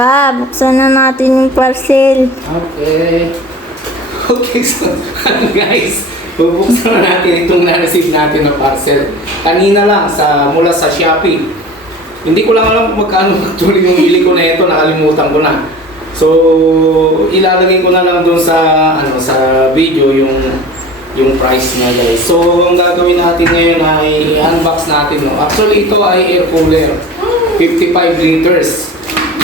Pa, buksan na natin yung parcel. Okay. Okay, so guys, bubuksan na natin itong na-receive natin na parcel. Kanina lang, mula sa Shopee. Hindi ko lang alam kung magkano actually yung bili ko na ito, nakalimutan ko na. So, ilalagay ko na lang doon sa video yung price niya guys. So, ang gagawin natin ngayon ay i-unbox natin. No? Actually, ito ay air cooler. 55 liters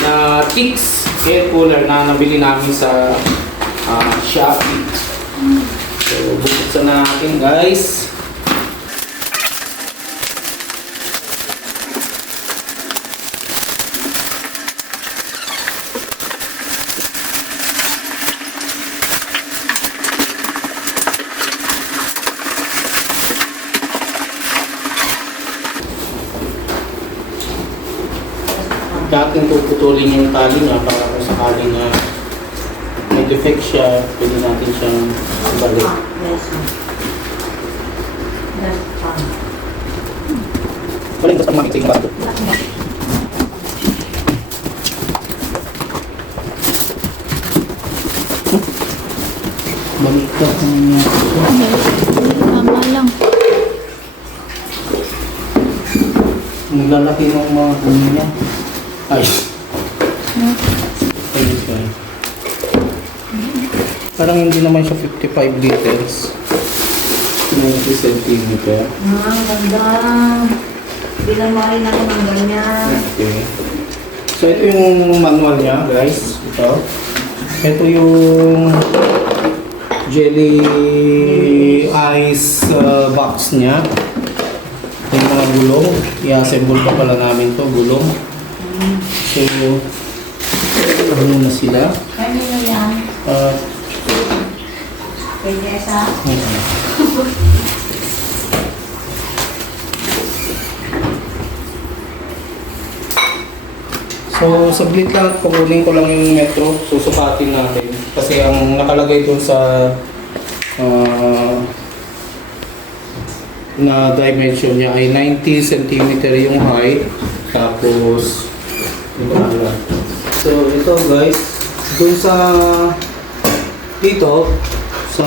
na Kicks air cooler na nabili namin sa Shopee. So, buksan na natin guys. Dating puputulin yung tali niya para kung sakali na may defect siya, pwede natin siyang balik. Balik basta makikita yung bato. Balik ka sa niya. Tama lang. Naglalaki ng mga kunin niya. Ay. Ayun siya. Parang hindi naman siya 55 liters. 90 cm. Ganda. Binamahin natin ng ganyan. Okay. So ito yung manual niya guys. Ito yung jelly ice box niya. Yung mga gulong. I-assemble pa pala namin to gulong. So, ano na sila? Kanino yan? Kay Jessa? So, saglit lang, kukunin ko lang yung metro, susukatin natin. Kasi ang nakalagay dun sa na dimension niya ay 90 cm yung height. Tapos, so ito guys, dun sa dito, sa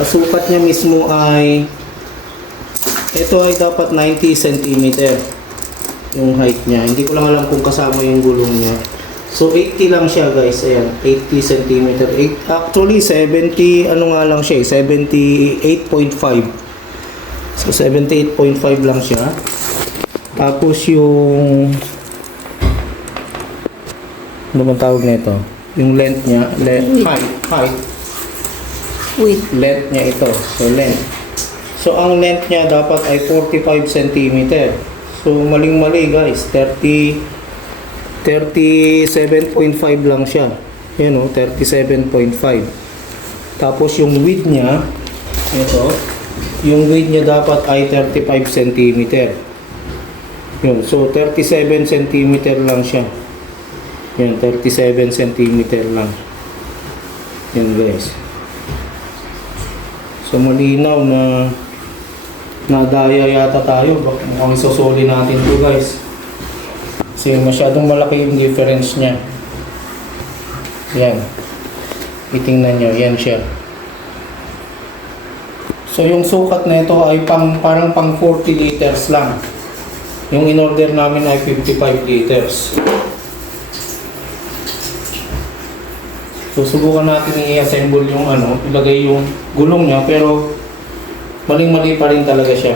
sukat niya mismo ay ito ay dapat 90 cm yung height niya. Hindi ko lang alam kung kasama yung gulong niya. So 80 lang siya guys, ayan, 80 cm. Actually 70, ano nga lang siya, 78.5. So 78.5 lang siya. Tapos yung ano bang tawag nito? Yung length niya, height. Wait. Length niya ito. So length. So ang length niya dapat ay 45 cm. So maling-mali guys, 37.5 lang siya. Yan o, 37.5. Tapos yung width niya, ito, yung width niya dapat ay 35 cm. Yun, so 37 cm lang siya. Yan, 37 cm lang. Yan guys. So malinaw na nadaya yata tayo. Mukhang isusuli natin to guys. Kasi masyadong malaki yung difference niya. Yan. Itingnan nyo, yan siya. So yung sukat na ito ay parang pang 40 liters lang. Yung in-order namin ay 55 liters. So subukan natin i-assemble yung ilagay yung gulong niya, pero maling-mali pa rin talaga siya.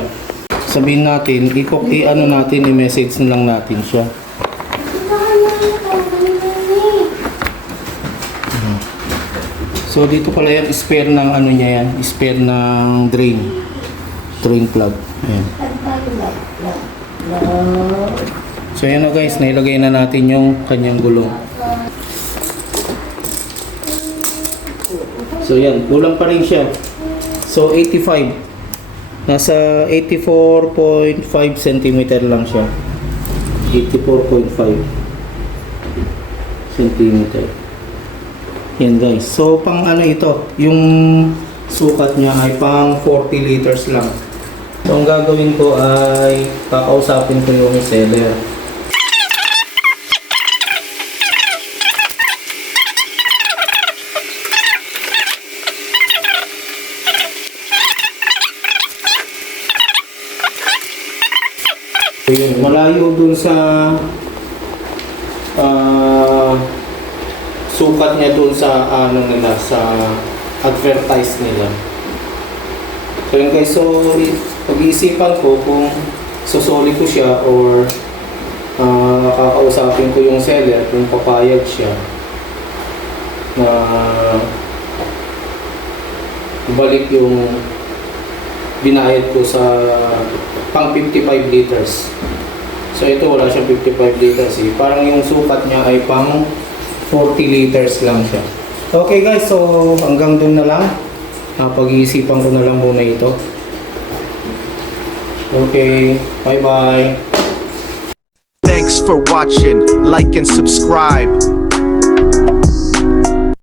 Sabihin natin, i-message na lang natin siya. So dito pala yan, spare ng niya yan, spare ng drain plug. Ayan. So yan na guys, nailagay na natin yung kanyang gulong. So yan, kulang pa rin siya. So 85. Nasa 84.5 cm lang siya. 84.5 cm. Yan guys. So pang ito, yung sukat niya ay pang 40 liters lang. So ang gagawin ko ay kakausapin ko yung seller. Ayun, malayo dun sa sukat niya dun sa ano nila, sa advertise nila. So yun guys, so pag-iisipan ko kung susoli ko siya or kakausapin ko yung seller kung papayag siya na balik yung binayad ko sa pang 55 liters. So ito wala siyang 55 liters eh. Parang yung sukat niya ay pang 40 liters lang siya. Okay guys, so hanggang dun na lang. Pag-iisipan ko na lang muna ito. Okay, bye bye. Thanks for watching, like and subscribe.